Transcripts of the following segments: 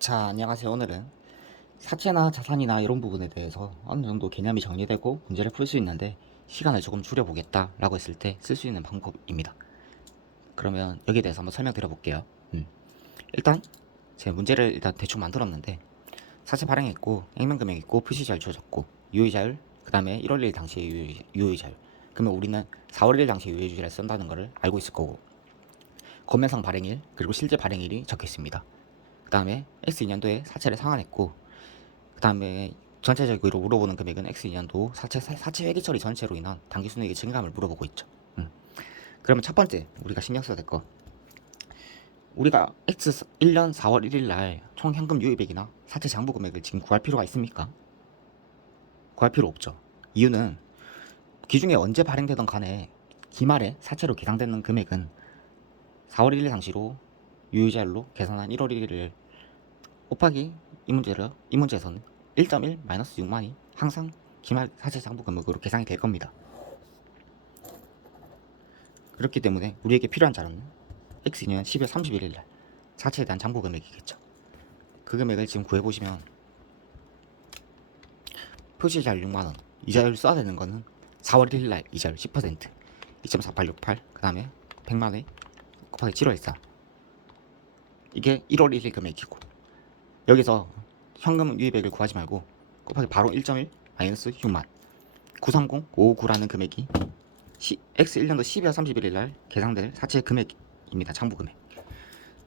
자, 안녕하세요. 오늘은 사채나 자산이나 이런 부분에 대해서 어느 정도 개념이 정리되고 문제를 풀 수 있는데 시간을 조금 줄여보겠다라고 했을 때 쓸 수 있는 방법입니다. 그러면 여기에 대해서 한번 설명드려 볼게요. 일단 제 문제를 일단 대충 만들었는데 사채 발행이 있고 액면금액이 있고 표시자율 주어졌고 유효자율 그 다음에 1월 1일 당시의 유효자율. 그러면 우리는 4월 1일 당시 유효자율을 쓴다는 것을 알고 있을 거고 권면상 발행일 그리고 실제 발행일이 적혀 있습니다. 그 다음에 X2년도에 사채를 상환했고 그 다음에 전체적으로 물어보는 금액은 X2년도 사채 회계 처리 전체로 인한 당기 순이익의 증감을 물어보고 있죠. 그러면 첫 번째 우리가 신경 써야 될 거, 우리가 X1년 4월 1일 날 총 현금 유입액이나 사채 장부 금액을 지금 구할 필요가 있습니까? 구할 필요 없죠. 이유는 기중에 언제 발행되던 간에 기말에 사채로 계상되는 금액은 4월 1일 당시로 유효자율로 계산한 1월 1일을 곱하기 이 문제에서는 1.1 마이너스 6만이 항상 기말 사채 장부 금액으로 계산이 될 겁니다. 그렇기 때문에 우리에게 필요한 자료는 X2년 12월 31일 날 사채에 대한 장부 금액이겠죠. 그 금액을 지금 구해보시면 표시자율 6만원, 이자율 써야 되는 거는 4월 1일 날 이자율 10%, 2.4868, 그 다음에 100만원 곱하기 7월14, 이게 1월 1일 금액이고, 여기서 현금 유입액을 구하지 말고 곱하기 바로 1.1 마이너스 6만 930559라는 금액이 X1년도 12월 31일 날 계상될 사채 금액입니다. 장부 금액.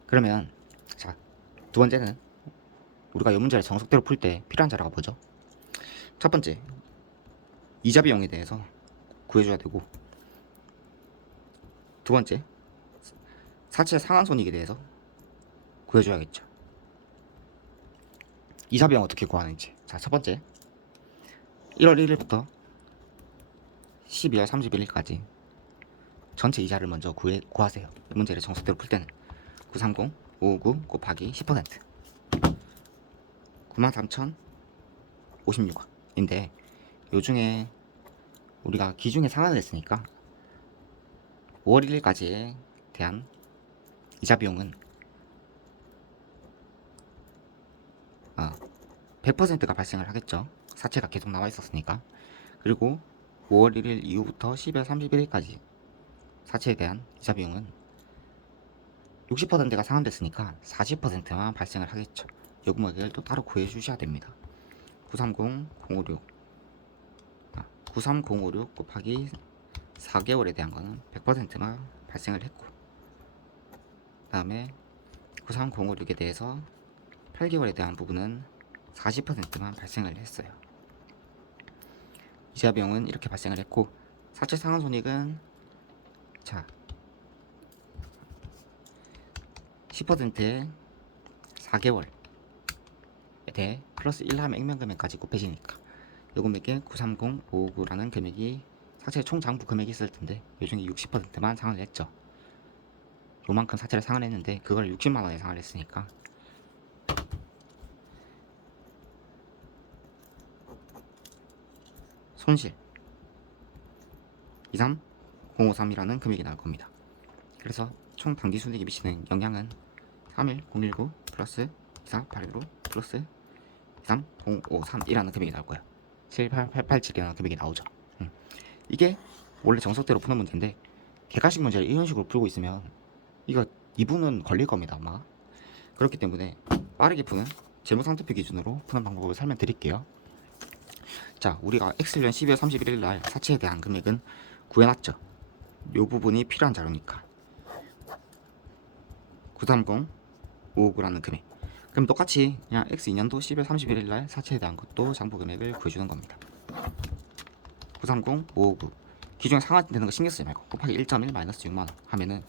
그러면 자, 두 번째는 우리가 이 문제를 정석대로 풀 때 필요한 자료가 뭐죠? 첫 번째, 이자 비용에 대해서 구해줘야 되고, 두 번째, 사채 상환 손익에 대해서 구해줘야겠죠. 이자 비용 어떻게 구하는지. 자, 첫 번째, 1월 1일부터 12월 31일까지 전체 이자를 먼저 구하세요. 이 문제를 정석대로 풀 때는 930 559 곱하기 10% 93,056원인데, 요중에 우리가 기중에 상환을 했으니까 5월 1일까지에 대한 이자 비용은 100%가 발생을 하겠죠. 사채가 계속 나와 있었으니까. 그리고 5월 1일 이후부터 12월 31일까지 사채에 대한 이자 비용은 60%가 상환됐으니까 40%만 발생을 하겠죠. 이 금액을 또 따로 구해 주셔야 됩니다. 930056 93056 곱하기 4개월에 대한 거는 100%만 발생을 했고, 그 다음에 93056에 대해서 8개월에 대한 부분은 40%만 발생을 했어요. 이자 비용은 이렇게 발생을 했고, 사채 상환 손익은 자 10%에 4개월에 대해 플러스 1하면 액면금액까지 곱해지니까 요 금액에 930559라는 금액이 사채 총 장부 금액이 있을 텐데, 요중에 60%만 상환을 했죠. 요만큼 사채를 상환했는데 그걸 60만원에 상환을 했으니까 손실 23053이라는 금액이 나올 겁니다. 그래서 총 당기순이익에 미치는 영향은 31019 플러스 24815 플러스 23053이라는 금액이 나올 거예요. 78887이라는 금액이 나오죠. 이게 원래 정석대로 푸는 문제인데, 객관식 문제를 이런 식으로 풀고 있으면 이거 2분은 걸릴 겁니다 아마. 그렇기 때문에 빠르게 푸는 재무상태표 기준으로 푸는 방법을 설명드릴게요. 자, 우리가 X년 12월 31일 날 사채에 대한 금액은 구해놨죠. 요 부분이 필요한 자료니까 930 559라는 금액. 그럼 똑같이 그냥 X2년도 12월 31일 날 사채에 대한 것도 장부 금액을 구해주는 겁니다. 930 559 기존에 상환되는 거 신경 쓰지 말고 곱하기 1.1 마이너스 6만원 하면은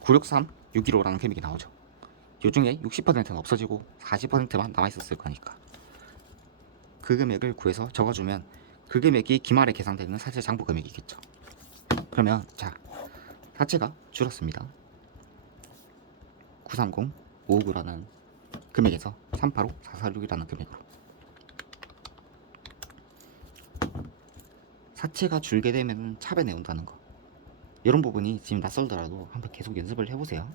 963 615라는 금액이 나오죠. 요 중에 60%는 없어지고 40%만 남아있었을 거니까 그 금액을 구해서 적어주면 그 금액이 기말에 계산되는 사채 장부 금액이겠죠. 그러면 자, 사채가 줄었습니다. 930 559라는 금액에서 385 446이라는 금액으로 사채가 줄게 되면 차변해온다는 거, 이런 부분이 지금 낯설더라도 한번 계속 연습을 해보세요.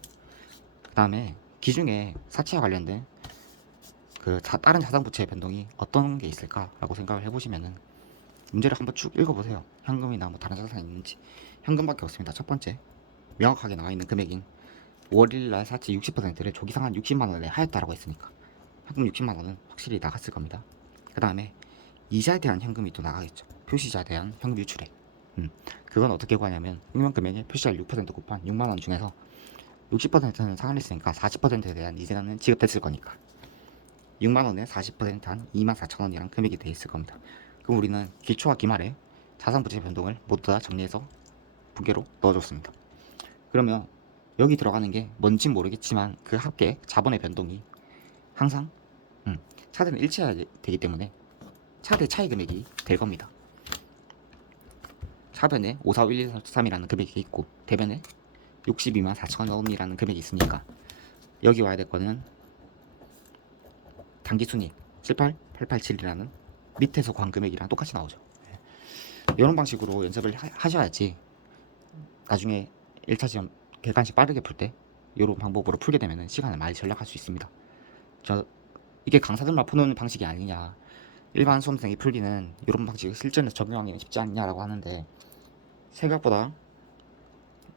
그 다음에 기중에 사채와 관련된 다른 자산 부채의 변동이 어떤 게 있을까라고 생각을 해보시면은 문제를 한번 쭉 읽어보세요. 현금이나 뭐 다른 자산이 있는지. 현금밖에 없습니다. 첫 번째, 명확하게 나와 있는 금액인 5월일날 사채 60%를 조기상환 60만 원에 하였다라고 했으니까 현금 60만 원은 확실히 나갔을 겁니다. 그 다음에 이자에 대한 현금이 또 나가겠죠. 표시자에 대한 현금 유출액. 그건 어떻게 구하냐면 익명 금액에 표시자 6% 곱한 6만 원 중에서 60%는 상환했으니까 40%에 대한 이자는 지급됐을 거니까 6만 원에 40%한 2만 4천 원이란 금액이 돼 있을 겁니다. 그럼 우리는 기초와 기말에 자산 부채 변동을 모두 다 정리해서 부계로 넣어줬습니다. 그러면 여기 들어가는 게 뭔진 모르겠지만 그 합계 자본의 변동이 항상 차대는 일치해야 되기 때문에 차대 차이 금액이 될 겁니다. 차변에 5451143이라는 금액이 있고 대변에 62만 4천 원이라는 금액이 있으니까 여기 와야 될 거는 당기순이익 78887이라는 밑에서 구한 금액이랑 똑같이 나오죠. 이런 방식으로 연습을 하셔야지 나중에 1차 시험 객관식 빠르게 풀 때 이런 방법으로 풀게 되면 시간을 많이 절약할 수 있습니다. 이게 강사들만 푸는 방식이 아니냐, 일반 수험생이 풀기는 이런 방식을 실전에 적용하기는 쉽지 않냐라고 하는데 생각보다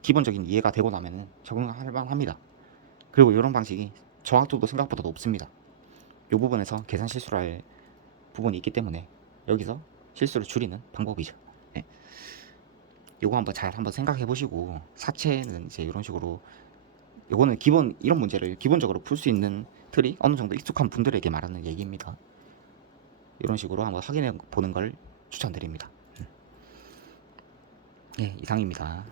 기본적인 이해가 되고 나면 적응할 만합니다. 그리고 이런 방식이 정확도도 생각보다 높습니다. 이 부분에서 계산 실수를 할 부분이 있기 때문에 여기서 실수를 줄이는 방법이죠. 네. 요거 한번 생각해 보시고 사채는 이제 이런 식으로 요거는 이런 문제를 기본적으로 풀 수 있는 틀이 어느 정도 익숙한 분들에게 말하는 얘기입니다. 이런 식으로 한번 확인해 보는 걸 추천드립니다. 네, 이상입니다.